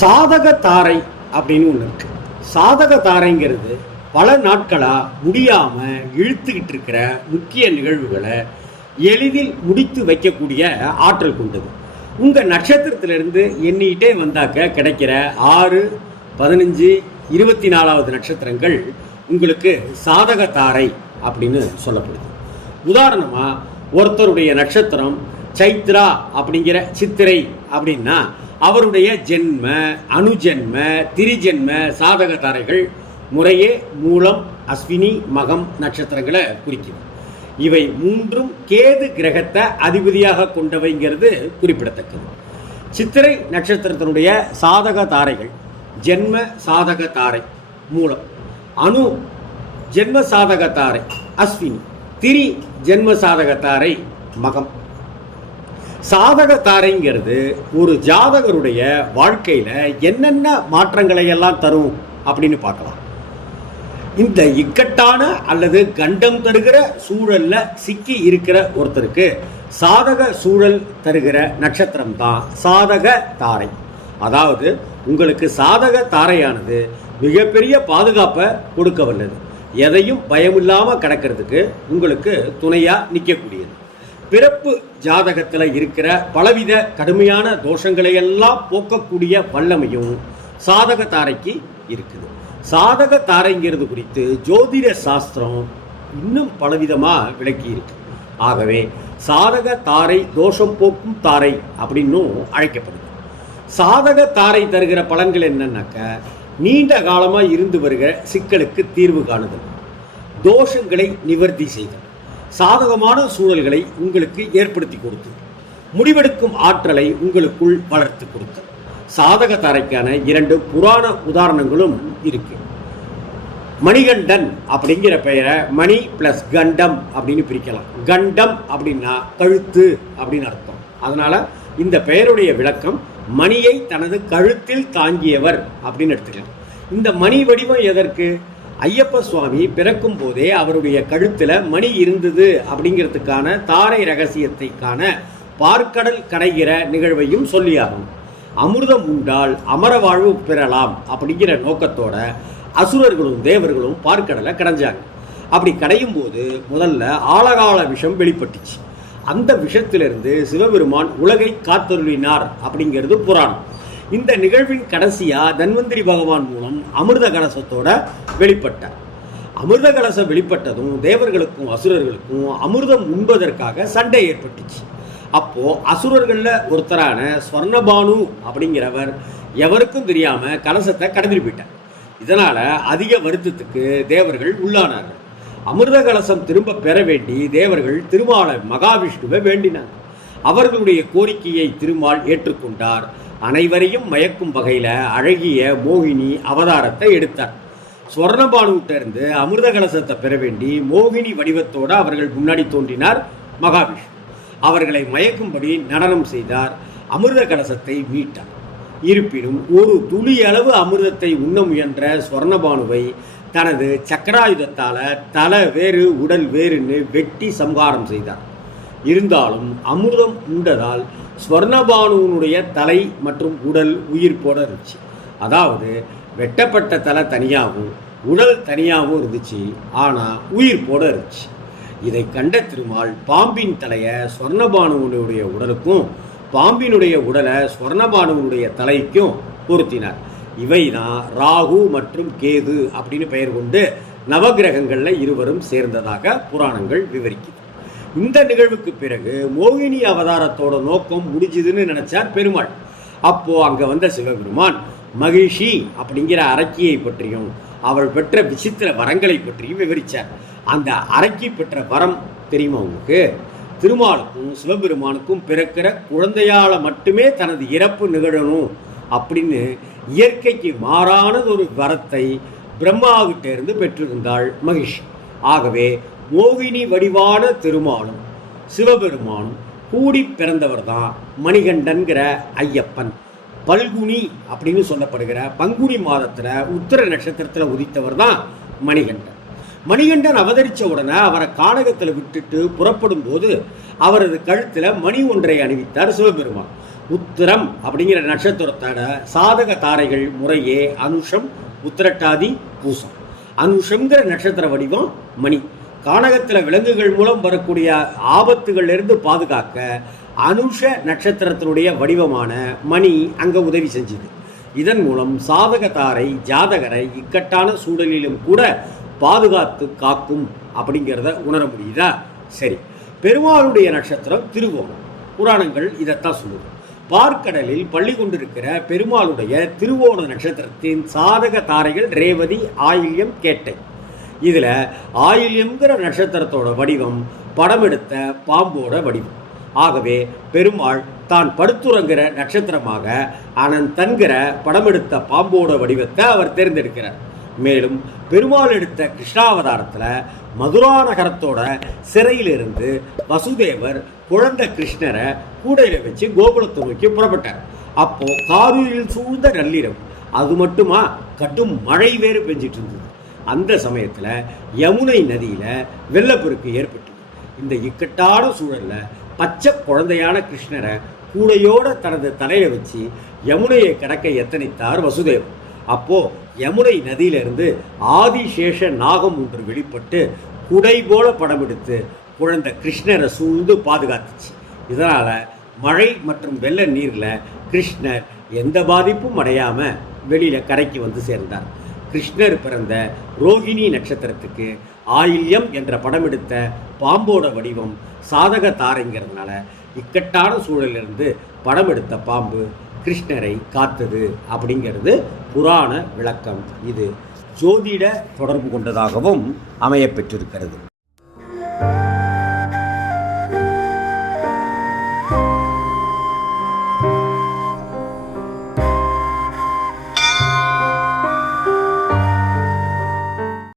சாதக தாரை அப்படின்னு ஒன்று இருக்கு. சாதக தாரைங்கிறது பல நாட்களாக முடியாமல் இழுத்துக்கிட்டு இருக்கிற முக்கிய நிகழ்வுகளை எளிதில் முடித்து வைக்கக்கூடிய ஆற்றல் கொண்டது. உங்கள் நட்சத்திரத்திலிருந்து எண்ணிக்கிட்டே வந்தாக்க கிடைக்கிற ஆறு பதினஞ்சு இருபத்தி நாலாவது நட்சத்திரங்கள் உங்களுக்கு சாதக தாரை அப்படின்னு சொல்லப்படுது. உதாரணமாக ஒருத்தருடைய நட்சத்திரம் சைத்ரா அப்படிங்கிற சித்திரை அப்படின்னா அவருடைய ஜென்ம அணுஜென்ம திரிஜென்ம சாதக தாரைகள் முறையே மூலம் அஸ்வினி மகம் நட்சத்திரங்களை குறிக்கும் இவை மூன்றும் கேது கிரகத்தை அதிபதியாக கொண்டவைங்கிறது குறிப்பிடத்தக்கது. சித்திரை நட்சத்திரத்தினுடைய சாதக தாரைகள் ஜென்ம சாதக தாரை மூலம் அணு ஜென்ம சாதக தாரை அஸ்வினி திரி ஜென்ம சாதக தாரை மகம். சாதக தாரைங்கிறது ஒரு ஜாதகருடைய வாழ்க்கையில் என்னென்ன மாற்றங்களை எல்லாம் தரும் அப்படின்னு பார்க்கலாம். இந்த இக்கட்டான அல்லது கண்டம் தருகிற சூழலில் சிக்கி இருக்கிற ஒருத்தருக்கு சாதக சூழல் தருகிற நட்சத்திரம் தான் சாதக தாரை அதாவது உங்களுக்கு சாதக தாரையானது மிகப்பெரிய பாதுகாப்பை கொடுக்க வல்லது. எதையும் பயமில்லாமல் கிடக்கிறதுக்கு உங்களுக்கு துணையாக நிற்கக்கூடியது பிறப்பு ஜாதகத்தில் இருக்கிற பலவித கடுமையான தோஷங்களை எல்லாம் போக்கக்கூடிய வல்லமையும் சாதக தாரைக்கு இருக்குது. சாதக தாரைங்கிறது குறித்து ஜோதிட சாஸ்திரம் இன்னும் பலவிதமாக விளக்கி இருக்கு. ஆகவே சாதக தாரை தோஷம் போக்கும் தாரை அப்படின்னும் அழைக்கப்படுது. சாதக தாரை தருகிற பலன்கள் என்னன்னாக்க நீண்ட காலமாக இருந்து வருகிற சிக்கலுக்கு தீர்வு காணுதல். தோஷங்களை நிவர்த்தி செய்தல். சாதகமான சூழல்களை உங்களுக்கு ஏற்படுத்தி கொடுத்து முடிவெடுக்கும் ஆற்றலை உங்களுக்குள் வளர்த்து கொடுத்து சாதக தரைக்கான இரண்டு புராண உதாரணங்களும் இருக்கு. மணிகண்டன் அப்படிங்கிற பெயரை மணி பிளஸ் கண்டம் அப்படின்னு பிரிக்கலாம். கண்டம் அப்படின்னா கழுத்து அப்படின்னு அர்த்தம். அதனால இந்த பெயருடைய விளக்கம் மணியை தனது கழுத்தில் தாங்கியவர் அப்படின்னு எடுத்துக்கலாம். இந்த மணி வடிவம் எதற்கு? ஐயப்ப சுவாமி பிறக்கும் போதே அவருடைய கழுத்தில் மணி இருந்தது அப்படிங்கிறதுக்கான தாரை ரகசியத்தை காண பார்க்கடல் கடைகிற நிகழ்வையும் சொல்லியாகும் அமிர்தம் உண்டால் அமர வாழ்வு பெறலாம் அப்படிங்கிற நோக்கத்தோட அசுரர்களும் தேவர்களும் பார்க்கடலை கடைஞ்சாங்க. அப்படி கடையும் போது முதல்ல ஆழகால விஷம் வெளிப்பட்டுச்சு. அந்த விஷத்திலிருந்து சிவபெருமான் உலகை காத்தருளினார் அப்படிங்கிறது புராணம். இந்த நிகழ்வின் கடைசியாக தன்வந்திரி பகவான் மூலம் அமிர்த கலசத்தோட வெளிப்பட்டார் அமிர்த கலசம் வெளிப்பட்டதும் தேவர்களுக்கும் அசுரர்களுக்கும் அமிர்தம் உண்பதற்காக சண்டை ஏற்பட்டுச்சு. அப்போது அசுரர்களில் ஒருத்தரான ஸ்வர்ணபானு அப்படிங்கிறவர் எவருக்கும் தெரியாமல் கலசத்தை கடந்துட்டு போயிட்டார் இதனால் அதிக வருத்தத்துக்கு தேவர்கள் உள்ளானார்கள். அமிர்த கலசம் திரும்ப பெற வேண்டி தேவர்கள் திருமாலை மகாவிஷ்ணுவை வேண்டினார். அவர்களுடைய கோரிக்கையை திருமால் ஏற்றுக்கொண்டார். அனைவரையும் மயக்கும் வகையில் அழகிய மோகினி அவதாரத்தை எடுத்தார். ஸ்வர்ணபானுகிட்ட இருந்து அமிர்த கலசத்தை பெற வேண்டி மோகினி வடிவத்தோட அவர்கள் முன்னாடி தோன்றினார் மகாவிஷ்ணு. அவர்களை மயக்கும்படி நடனம் செய்தார். அமிர்த கலசத்தை மீட்டார். இருப்பினும் ஒரு துளி அளவு அமிர்தத்தை உண்ண முயன்ற ஸ்வர்ணபானுவை தனது சக்கராயுதத்தால் தலை வேறு உடல் வேறுன்னு வெட்டி சம்ஹாரம் செய்தார். இருந்தாலும் அமிர்தம் உண்டதால் ஸ்வர்ணபானுவனுடைய தலை மற்றும் உடல் உயிர் போட இருந்துச்சு. அதாவது வெட்டப்பட்ட தலை தனியாகவும் உடல் தனியாகவும் இருந்துச்சு ஆனால் உயிர் போட இருந்துச்சு. இதை கண்ட திருமால் பாம்பின் தலையை ஸ்வர்ணபானுவனுடைய உடலுக்கும் பாம்பினுடைய உடலை ஸ்வர்ணபானுவனுடைய தலைக்கும் பொருத்தினார். இவை தான் ராகு மற்றும் கேது அப்படின்னு பெயர் கொண்டு நவகிரகங்களில் இருவரும் சேர்ந்ததாக புராணங்கள் விவரிக்குது. இந்த நிகழ்வுக்கு பிறகு மோகினி அவதாரத்தோட நோக்கம் முடிஞ்சுதுன்னு நினைச்சார் பெருமாள். அப்போ அங்கே வந்த சிவபெருமான் மகிஷி அப்படிங்கிற அரக்கியை பற்றியும் அவள் பெற்ற விசித்திர வரங்களை பற்றியும் விவரித்தார் அந்த அரக்கி பெற்ற வரம் தெரியுமா உங்களுக்கு? திருமாலுக்கும் சிவபெருமானுக்கும் பிறக்கிற குழந்தையால் மட்டுமே தனது இறப்பு நிகழணும் அப்படின்னு இயற்கைக்கு மாறானது ஒரு வரத்தை பிரம்மாவிட்டிருந்து பெற்றிருந்தாள் மகிஷ். ஆகவே மோகினி வடிவான திருமாலும் சிவபெருமானும் கூடி பிறந்தவர் தான் மணிகண்டன்கிற ஐயப்பன். பல்குனி அப்படின்னு சொல்லப்படுகிற பங்குனி மாதத்தில் உத்திர நட்சத்திரத்தில் உதித்தவர் தான் மணிகண்டன். மணிகண்டன் அவதரித்த உடனே அவரை கானகத்தில் விட்டுட்டு புறப்படும் போது அவரது கழுத்தில் மணி ஒன்றை அணிவித்தார் சிவபெருமான். உத்திரம் அப்படிங்கிற நட்சத்திரத்தோட சாதக தாரைகள் முறையே அனுஷம் உத்திரட்டாதி பூசம். அனுஷங்கிற நட்சத்திர வடிவம் மணி. கானகத்தில் விலங்குகள் மூலம் வரக்கூடிய ஆபத்துகளிலிருந்து பாதுகாக்க அனுஷ நட்சத்திரத்தினுடைய வடிவமான மணி அங்கே உதவி செஞ்சுது. இதன் மூலம் சாதக தாரை ஜாதகரை இக்கட்டான சூழலிலும் கூட பாதுகாத்து காக்கும் அப்படிங்கிறத உணர முடியுதா? சரி. பெருமாளுடைய நட்சத்திரம் திருவோணம் புராணங்கள் இதைத்தான் சொல்லுது. பார்க்கடலில் பள்ளி கொண்டிருக்கிற பெருமாளுடைய திருவோண நட்சத்திரத்தின் சாதக தாரைகள் ரேவதி ஆயில்யம் கேட்டை. இதில் ஆயில்யம்ங்கிற நட்சத்திரத்தோட வடிவம் படம் எடுத்த பாம்போட வடிவம். ஆகவே பெருமாள் தான் படுத்துறங்கிற நட்சத்திரமாக அனந்தன்கிற படம் எடுத்த பாம்போட வடிவத்தை அவர் தேர்ந்தெடுக்கிறார். மேலும் பெருமாள் எடுத்த கிருஷ்ணாவதாரத்தில் மதுரா நகரத்தோட சிறையிலிருந்து வசுதேவர் குழந்தை கிருஷ்ணரை கூடையில வச்சு கோகுலத்தை நோக்கி புறப்பட்டார். அப்போ காரூரில் சூழ்ந்த நள்ளிரவு. அது மட்டுமா? கடும் மழை வேறு பெஞ்சிட்டு இருந்தது. அந்த சமயத்தில் யமுனை நதியில் வெள்ளப்பெருக்கு ஏற்பட்டது. இந்த இக்கட்டான சூழல்ல பச்சை குழந்தையான கிருஷ்ணரை கூடையோட தனது தலையில வச்சு யமுனையை கடக்க எத்தனைத்தார் வசுதேவர். அப்போ யமுனை நதியிலிருந்து ஆதிசேஷ நாகம் ஒன்று வெளிப்பட்டு குடை போல படம் எடுத்து குழந்தை கிருஷ்ணரை சூழ்ந்து பாதுகாத்துச்சு. இதனால் மழை மற்றும் வெள்ள நீரில் கிருஷ்ணர் எந்த பாதிப்பும் அடையாமல் வெளியில் கரைக்கு வந்து சேர்ந்தார். கிருஷ்ணர் பிறந்த ரோகிணி நட்சத்திரத்துக்கு ஆயில்யம் என்ற படம் எடுத்த பாம்போட வடிவம் சாதக தாரைங்கிறதுனால இக்கட்டான சூழலிலிருந்து படம் எடுத்த பாம்பு கிருஷ்ணரை காத்தது அப்படிங்கிறது புராண விளக்கம் இது. ஜோதிட தொடர்பு கொண்டதாகவும் அமையப்பெற்றிருக்கிறது